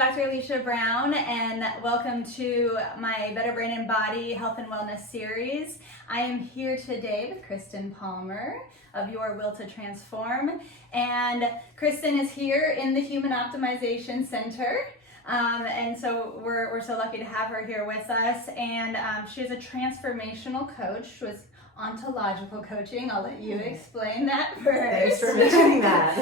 Dr. Alicia Brown, and welcome to my Better Brain and Body Health and Wellness series. I am here today with Kristen Palmer of Your Will to Transform, and Kristen is here in the Human Optimization Center. And so we're so lucky to have her here with us, and she's a transformational coach with ontological coaching. I'll let you explain that first. Thanks for mentioning that.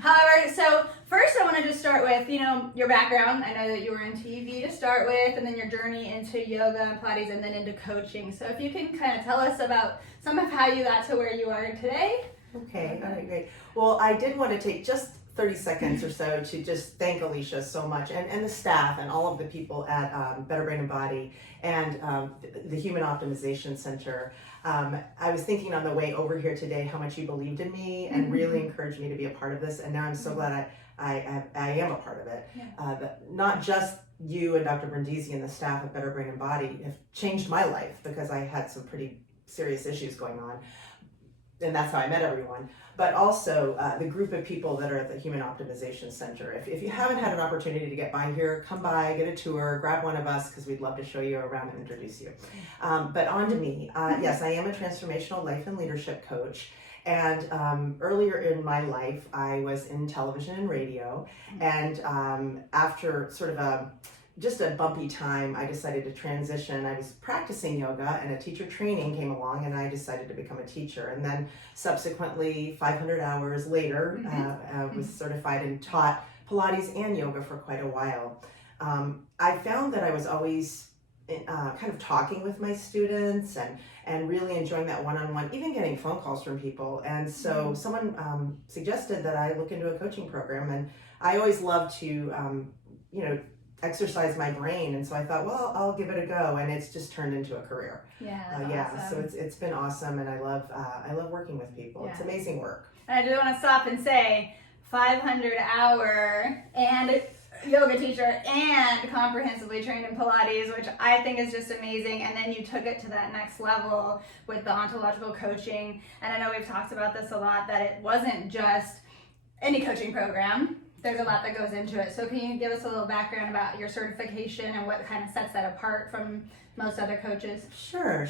However, so first I want to just start with, your background. I know that you were in TV to start with, and then your journey into yoga and Pilates, and then into coaching. So if you can kind of tell us about some of how you got to where you are today. Okay, all right, great. Well, I did want to take just 30 seconds or so to just thank Alicia so much, and the staff and all of the people at Better Brain and Body and the Human Optimization Center. I was thinking on the way over here today how much you believed in me and really encouraged me to be a part of this, and now I'm so glad I am a part of it. That not just you and Dr. Brindisi and the staff at Better Brain and Body have changed my life, because I had some pretty serious issues going on, and that's how I met everyone, but also the group of people that are at the Human Optimization Center. If you haven't had an opportunity to get by here, come by, get a tour, grab one of us, because we'd love to show you around and introduce you. But on to me. Yes, I am a transformational life and leadership coach. And earlier in my life, I was in television and radio. And after sort of just a bumpy time, I decided to transition. I was practicing yoga, and a teacher training came along, and I decided to become a teacher. And then subsequently, 500 hours later, was certified and taught Pilates and yoga for quite a while. I found that I was always kind of talking with my students and really enjoying that one-on-one, even getting phone calls from people. And so someone suggested that I look into a coaching program, and I always love to, exercise my brain, and so I thought, well, I'll give it a go, and it's just turned into a career. Awesome. So it's been awesome, and I love working with people. It's amazing work. And I do want to stop and say 500-hour and yoga teacher and comprehensively trained in Pilates, which I think is just amazing. And then you took it to that next level with the ontological coaching. And I know we've talked about this a lot, that it wasn't just any coaching program. There's a lot that goes into it. So can you give us a little background about your certification and what kind of sets that apart from most other coaches? Sure.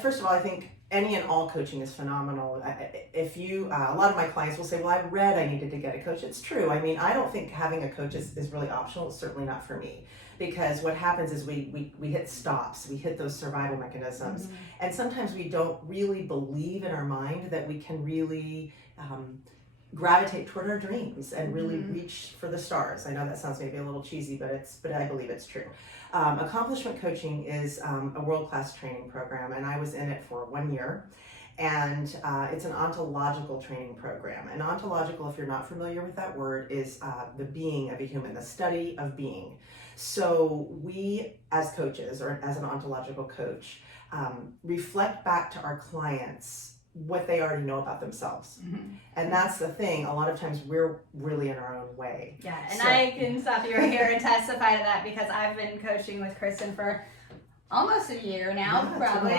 First of all, I think any and all coaching is phenomenal. If you, a lot of my clients will say, well, I read I needed to get a coach. It's true. I mean, I don't think having a coach is really optional. It's certainly not for me. Because what happens is we hit stops, we hit those survival mechanisms. And sometimes we don't really believe in our mind that we can really gravitate toward our dreams and really reach for the stars. I know that sounds maybe a little cheesy, but I believe it's true. Accomplishment coaching is a world-class training program, and I was in it for 1 year. And it's an ontological training program. And ontological, if you're not familiar with that word, is the being of a human, the study of being. So we, as coaches, or as an ontological coach, reflect back to our clients what they already know about themselves. And that's the thing, a lot of times we're really in our own way. Yeah, and I can stop you right here and testify to that, because I've been coaching with Kristen for almost a year now, probably,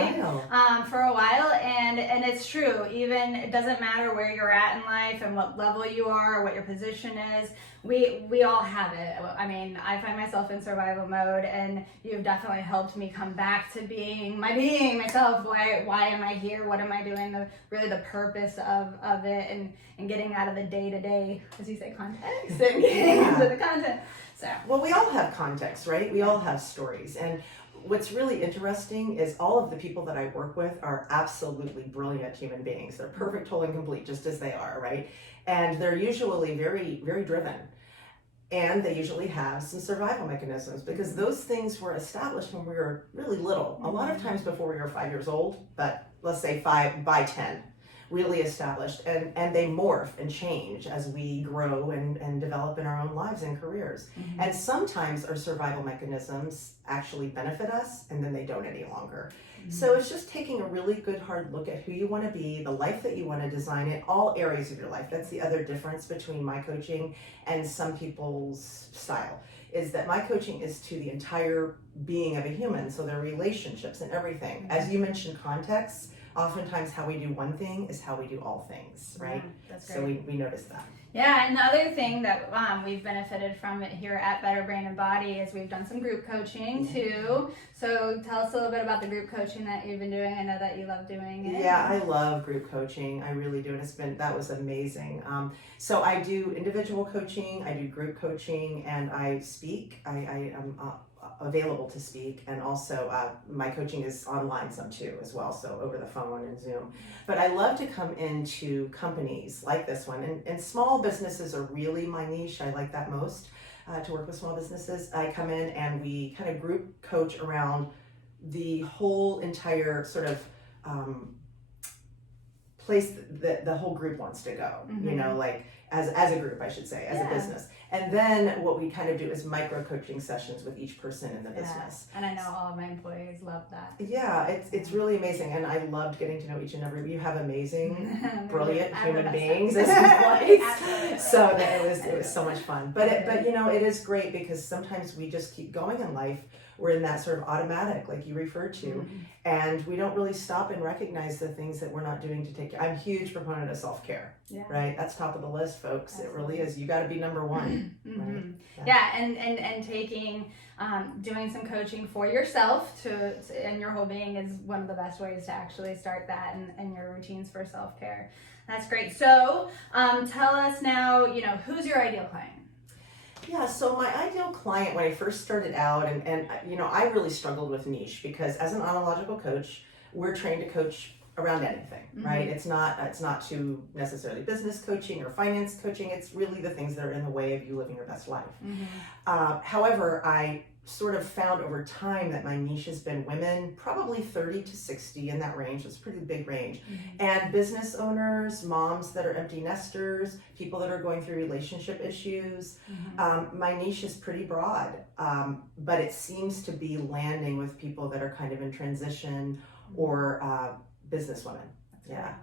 for a while, and it's true. Even it doesn't matter where you're at in life and what level you are or what your position is. We all have it. I mean, I find myself in survival mode, and you've definitely helped me come back to being myself. Why am I here? What am I doing? The purpose of it, and getting out of the day-to-day, as you say, context, and getting into the content. So, well, we all have context, right? We all have stories, and what's really interesting is all of the people that I work with are absolutely brilliant human beings. They're perfect, whole, and complete, just as they are, right? And they're usually very, very driven. And they usually have some survival mechanisms, because those things were established when we were really little. A lot of times before we were 5 years old, but let's say 5 by 10. Really established, and they morph and change as we grow and develop in our own lives and careers. And sometimes our survival mechanisms actually benefit us, and then they don't any longer. So it's just taking a really good hard look at who you want to be, the life that you want to design in all areas of your life. That's the other difference between my coaching and some people's style, is that my coaching is to the entire being of a human, so their relationships and everything. As you mentioned, context, oftentimes how we do one thing is how we do all things, right? Yeah, that's great. So we notice that. Yeah, and the other thing that we've benefited from it here at Better Brain and Body is we've done some group coaching too. So tell us a little bit about the group coaching that you've been doing. I know that you love doing it. Yeah, I love group coaching. I really do, and that was amazing. So I do individual coaching, I do group coaching, and I speak. I am available to speak, and also my coaching is online some too as well, so over the phone and Zoom. But I love to come into companies like this one, and small businesses are really my niche. I like that most, to work with small businesses. I come in and we kind of group coach around the whole entire sort of place that the whole group wants to go, you know, like as a group, I should say, as a business. And then what we kind of do is micro coaching sessions with each person in the business. And I know all of my employees love that. Yeah, it's really amazing, and I loved getting to know each and every. You have amazing, brilliant human beings as employees. So that it was so much fun. But you know, it is great because sometimes we just keep going in life. We're in that sort of automatic, like you referred to, and we don't really stop and recognize the things that we're not doing to take care. I'm a huge proponent of self-care, right? That's top of the list, folks. Absolutely. It really is. You got to be number one. Right? Yeah, and taking, doing some coaching for yourself and your whole being is one of the best ways to actually start that and your routines for self-care. That's great. So tell us now, you know, who's your ideal client? Yeah, so my ideal client when I first started out, and you know, I really struggled with niche because as an ontological coach, we're trained to coach around anything, right? It's not to necessarily business coaching or finance coaching. It's really the things that are in the way of you living your best life. However, I sort of found over time that my niche has been women, probably 30 to 60 in that range. It's a pretty big range. And business owners, moms that are empty nesters, people that are going through relationship issues. My niche is pretty broad, but it seems to be landing with people that are kind of in transition or business women. Yeah.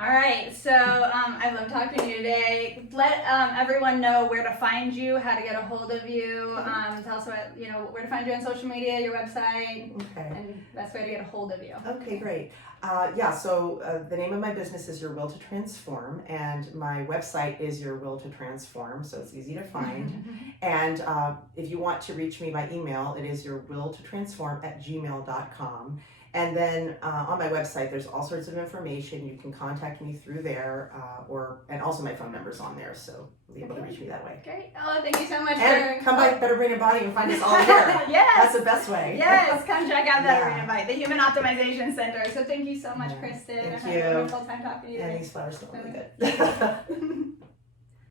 All right, so I love talking to you today. Let everyone know where to find you, how to get a hold of you. Tell us what, you know, where to find you on social media, your website, and best way to get a hold of you. Okay, great. So the name of my business is Your Will to Transform, and my website is Your Will to Transform, so it's easy to find. And if you want to reach me by email, it is yourwilltotransform@gmail.com. And then on my website, there's all sorts of information. You can contact me through there, and also my phone number's on there, so you'll be able to reach me that way. Great. Oh, thank you so much. And come by Better Brain and Body and find us all here. Yes. That's the best way. Yes, come check out Better Brain and Body, the Human Optimization Center. So thank you so much, Kristen. Thank I had you. a wonderful time talking to you. And these flowers smell really good.